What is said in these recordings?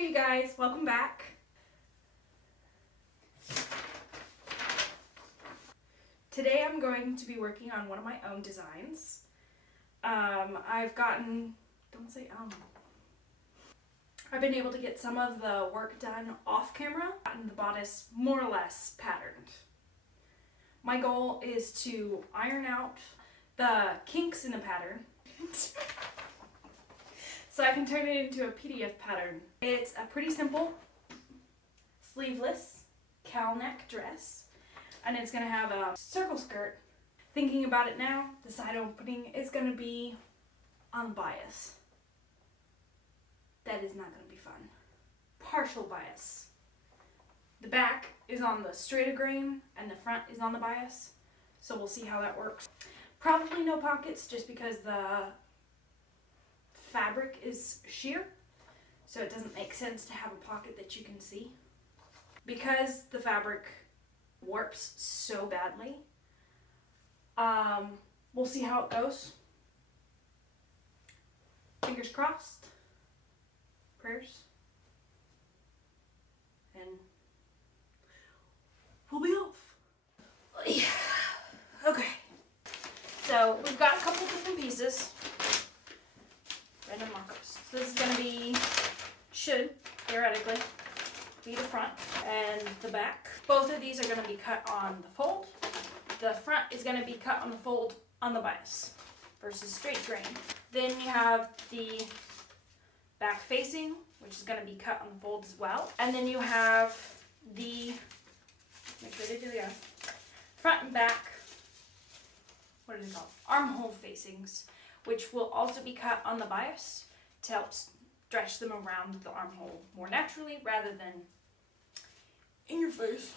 you guys, welcome back. Today I'm going to be working on one of my own designs. I've been able to get some of the work done off camera, gotten the bodice more or less patterned. My goal is to iron out the kinks in the pattern so I can turn it into a PDF pattern. It's a pretty simple sleeveless cowl neck dress, and it's going to have a circle skirt. Thinking about it now, the side opening is going to be on the bias. That is not going to be fun. Partial bias. The back is on the straighter grain and the front is on the bias, so we'll see how that works. Probably no pockets just because the fabric is sheer, so it doesn't make sense to have a pocket that you can see. Because the fabric warps so badly, we'll see how it goes. Fingers crossed, prayers, and we'll be off. Okay, so we've got a couple different pieces. Random markers. So this is going to be, should theoretically be the front and the back. Both of these are going to be cut on the fold. The front is going to be cut on the fold on the bias versus straight grain. Then you have the back facing, which is going to be cut on the fold as well. And then you have the, make sure they do the front and back, what is it called? Armhole facings, which will also be cut on the bias to help stretch them around the armhole more naturally rather than in your face,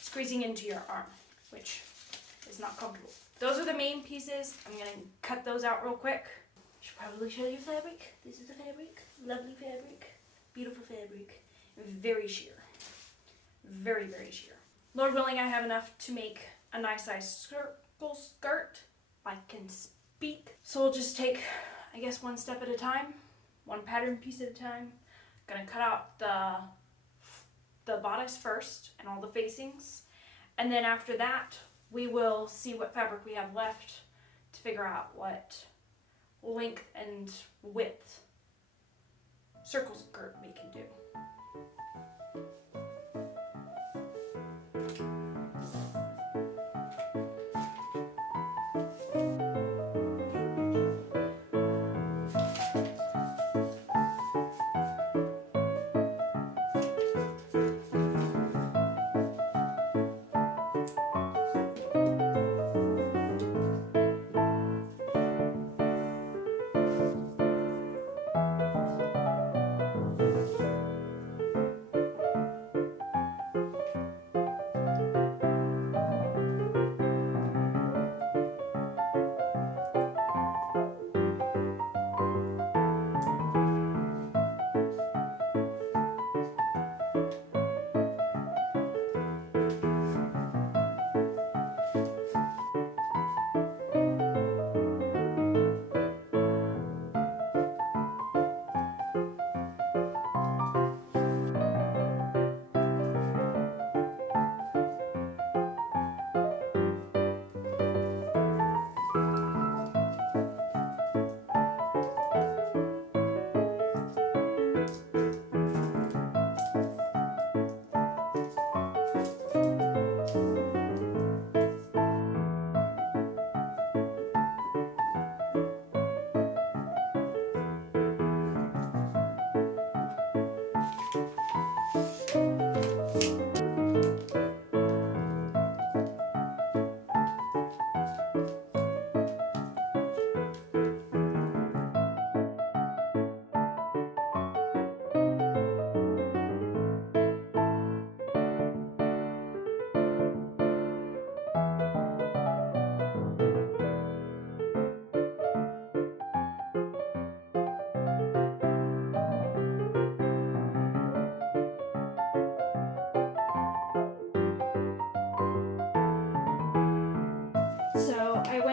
squeezing into your arm, which is not comfortable. Those are the main pieces. I'm going to cut those out real quick. Should probably show you fabric. This is the fabric. Lovely fabric. Beautiful fabric. Very sheer. Very, very sheer. Lord willing, I have enough to make a nice size circle skirt. I can speak. So we'll just take, I guess, one step at a time. One pattern piece at a time. I'm going to cut out the bodice first and all the facings. And then after that, we will see what fabric we have left to figure out what length and width circle skirt we can do.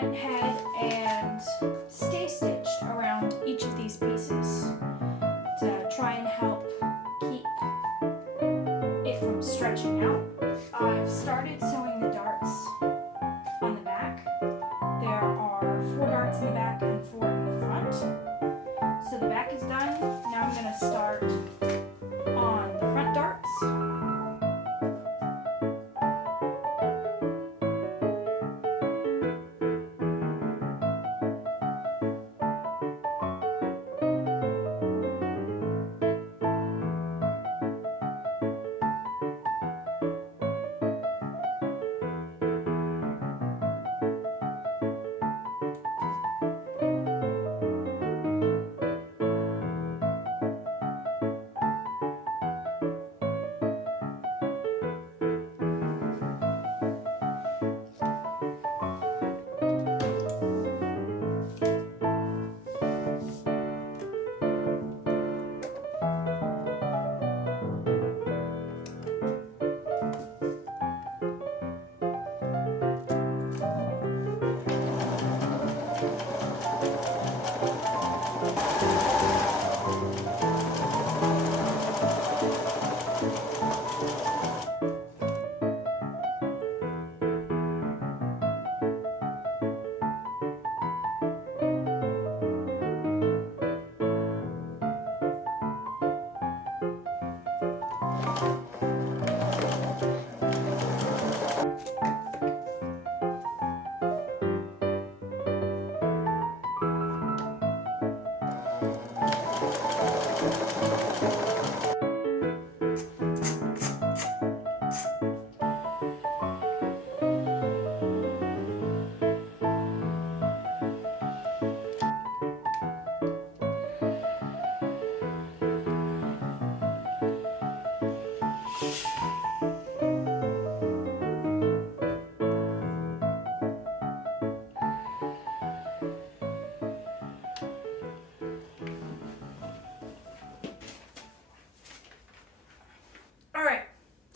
went ahead and stay stitched around each of these pieces to try and help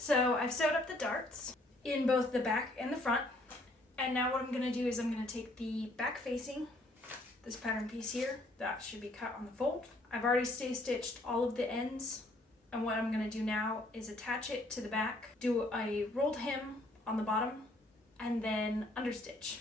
So I've sewed up the darts in both the back and the front. And now what I'm going to do is I'm going to take the back facing, this pattern piece here, that should be cut on the fold. I've already stitched all of the ends. And what I'm going to do now is attach it to the back, do a rolled hem on the bottom, and then understitch.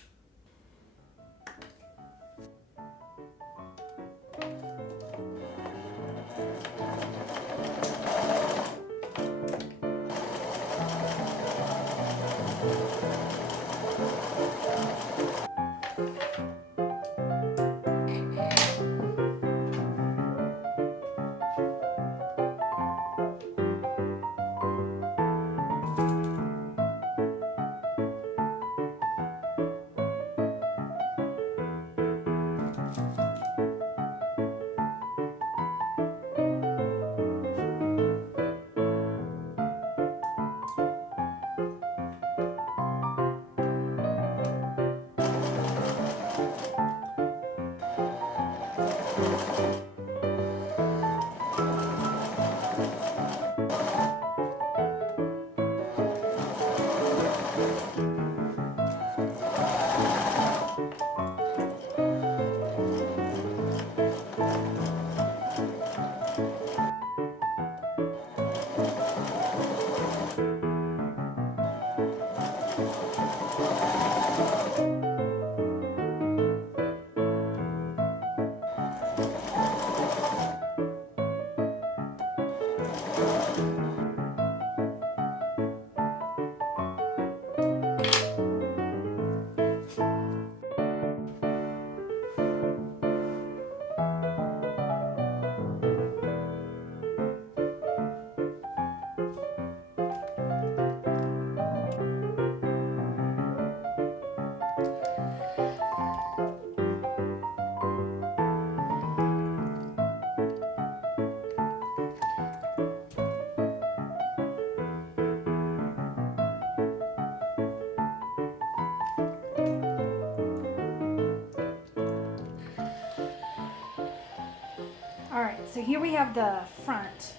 Alright, so here we have the front.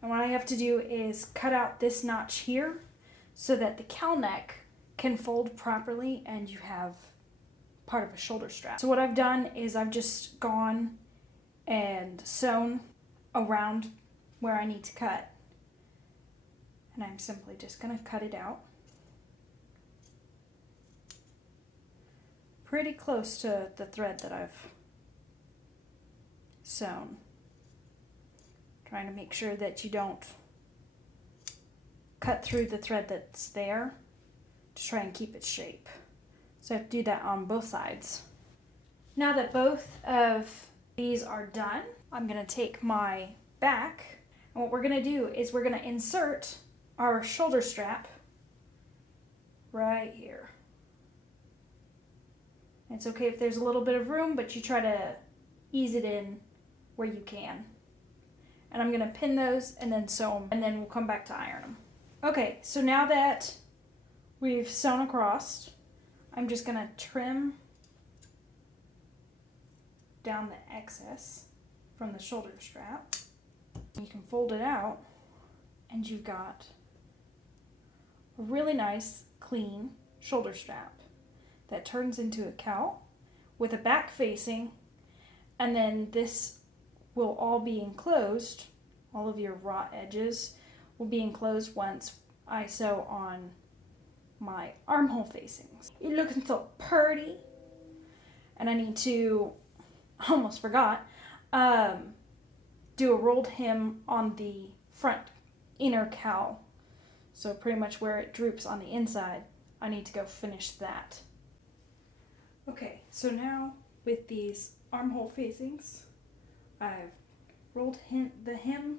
And what I have to do is cut out this notch here so that the cowl neck can fold properly and you have part of a shoulder strap. So what I've done is I've just gone and sewn around where I need to cut. And I'm simply just going to cut it out. Pretty close to the thread that I've sewn. Trying to make sure that you don't cut through the thread that's there to try and keep its shape. So I have to do that on both sides. Now that both of these are done, I'm going to take my back, and what we're going to do is we're going to insert our shoulder strap right here. It's okay if there's a little bit of room, but you try to ease it in where you can. And I'm going to pin those and then sew them, and then we'll come back to iron them. Okay, so now that we've sewn across, I'm just going to trim down the excess from the shoulder strap. You can fold it out, and you've got a really nice, clean shoulder strap that turns into a cowl with a back facing, and then this will all be enclosed. All of your raw edges will be enclosed once I sew on my armhole facings. You're looking so pretty. And I need to, almost forgot, do a rolled hem on the front inner cowl. So pretty much where it droops on the inside, I need to go finish that. Okay, so now with these armhole facings, I've rolled the hem,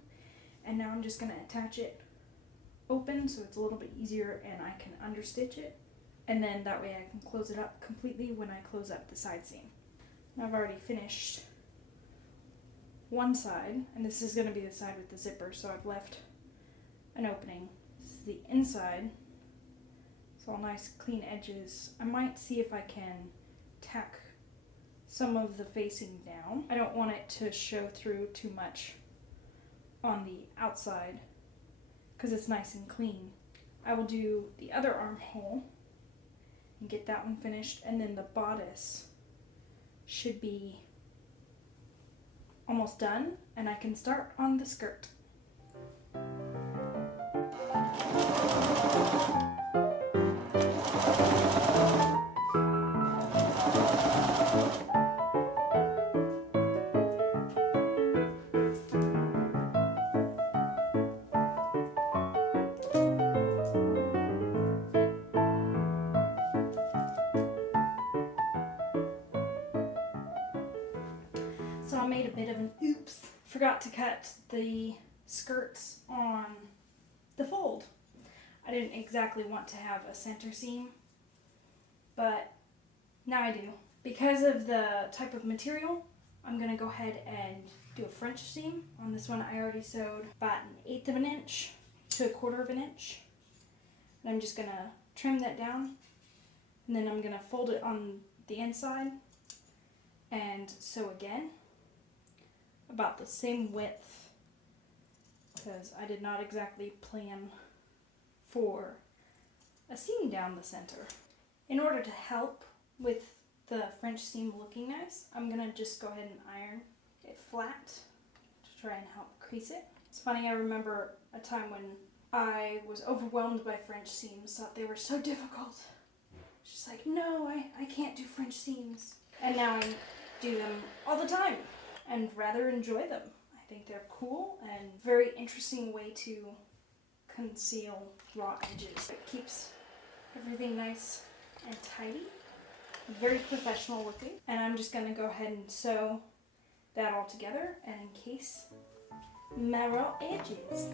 and now I'm just going to attach it open so it's a little bit easier and I can understitch it, and then that way I can close it up completely when I close up the side seam. Now I've already finished one side, and this is going to be the side with the zipper, so I've left an opening. This is the inside. It's all nice clean edges. I might see if I can tack some of the facing down. I don't want it to show through too much on the outside because it's nice and clean. I will do the other armhole and get that one finished, and then the bodice should be almost done, and I can start on the skirt. So I made a bit of an oops. Forgot to cut the skirts on the fold. I didn't exactly want to have a center seam, but now I do. Because of the type of material, I'm going to go ahead and do a French seam. On this one I already sewed about 1/8 of an inch to 1/4 of an inch. And I'm just going to trim that down, and then I'm going to fold it on the inside and sew again about the same width, because I did not exactly plan for a seam down the center. In order to help with the French seam looking nice, I'm gonna just go ahead and iron it flat to try and help crease it. It's funny, I remember a time when I was overwhelmed by French seams, thought they were so difficult. It's just like, no, I can't do French seams. And now I do them all the time and rather enjoy them. I think they're cool and very interesting way to conceal raw edges. It keeps everything nice and tidy, very professional looking. And I'm just gonna go ahead and sew that all together and encase my raw edges.